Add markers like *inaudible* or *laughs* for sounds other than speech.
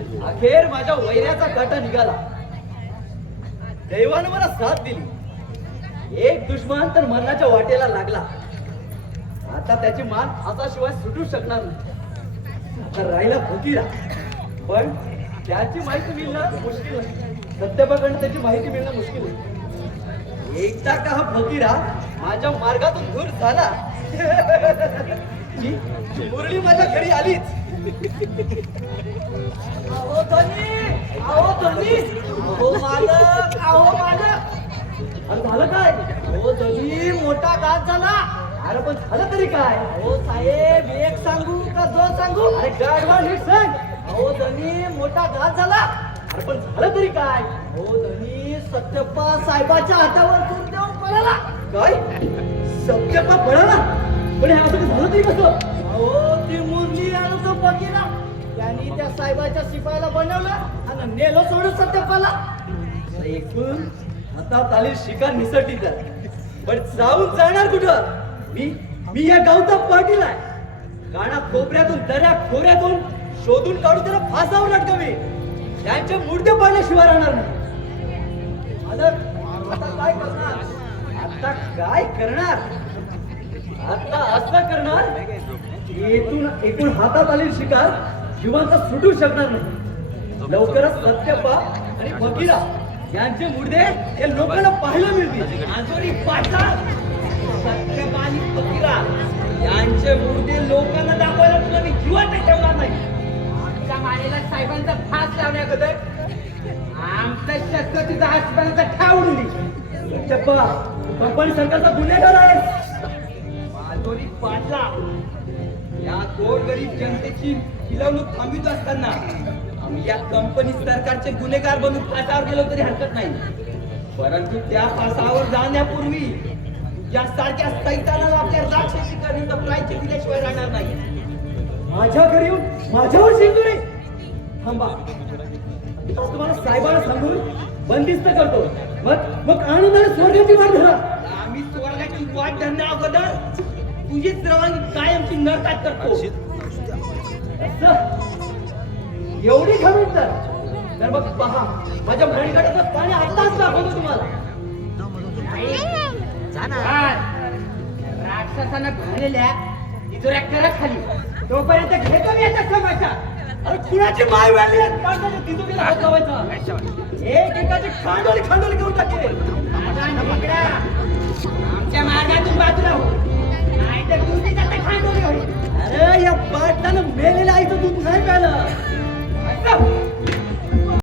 अखेर माझ्या वैऱ्याचा काटा निघाला. दैवानं मला साथ दिली. एक दुश्मन तर मरणाच्या वाटेला लागला. आता त्याची मान आताशिवाय सुटू शकणार नाही. आता राहिला फकीरा. पण त्याची माहिती मिळणं मुश्किल सत्य सत्यपाकडनं त्याची माहिती मिळणं मुश्किल आहे एकदा का हा फकीरा माझ्या मार्गातून दूर झाला *laughs* मुरळी मुरली माझ्या घरी आलीच. अहो धनी! अहो धनी! अहो मालक! अहो मालक! अरे झालं काय? हो धनी मोठा घात झाला. अरे पण झालं तरी काय? हो साहेब एक सांगू का दोन सांगू? अरे गाडवा नीट सांग अहो धनी मोठा घात झाला. अरे पण झालं तरी काय? हो धनी सत्यप्पा साहेबाच्या हातावर तूर देऊन पळाला. काय? सत्यप्पा पळाला? पण हे असं झालं तरी कसं? अहो बघितला त्यांनी त्या साहेबाच्या शिपायाला बनवलं आणि नेलो सोडून सत्यपाला. एकूण हातात आली शिकार निसटली तर पण जाऊन जाणार कुठं? मी मी या गावचा पाटील आहे. गाणा कोपऱ्यातून दऱ्या खोऱ्यातून शोधून काढून त्याला फासावर लटकवे त्यांचे मूर्ती पाडल्याशिवाय राहणार नाही. आता काय करणार? आता काय करणार? आता असं करणार येथून एकूण हातात आलेली शिकार जिवंत सुटू शकणार नाही. लवकरच सत्यप्पा आणि फकीरा यांचे मुर्दे हे लोकांना पाहायला मिळतील. आजोरी पाटा सत्यप्पा आणि फकीरा यांचे मुर्दे लोकांना दाखवायला तुला मी जिवंत ठेवणार नाही. आमच्या मानेला साहेबांचा फास लावण्याबद्दल आमचा शस्त्र तिचा हसपणाचा ठाव उडली. सत्यप्पा कंपनी सरकारचा गुन्हेगार आहे. जनतेची खिलवणूक थांबित असताना आम्ही या कंपनी सरकारचे गुन्हेगार बनून फासावर गेलो तरी हरकत नाही. परंतु त्या फासावर जाण्यापूर्वी या सारख्या सैतानाला आपल्या राक्षसी करणीचं प्रायचे दिल्याशिवाय राहणार नाही. माझ्या घरी येऊन माझ्यावर शिंदुरी थांबा. तुम्हाला साहेबांना सांगून बंदिस्त करतो. मग मग आनंदाने स्वर्गाची वाट धरा. आम्ही स्वर्गाची वाट धरण्या अगोदर तुझी रवानगी कायमची नरकात करतो. खबर तर तर मग पहा माझ्या मणीकडाचं पाणी आताच दाखवतो तुम्हाला. राक्षसानं घालेल्या तिजोऱ्या करा खाली. तोपर्यंत घेतो मी याच्या समाचा अरे कुणाची माय वाढली तिजोरीला हात लावायचा. एक एकाची खांडोली खांडोली घेऊन टाकेल.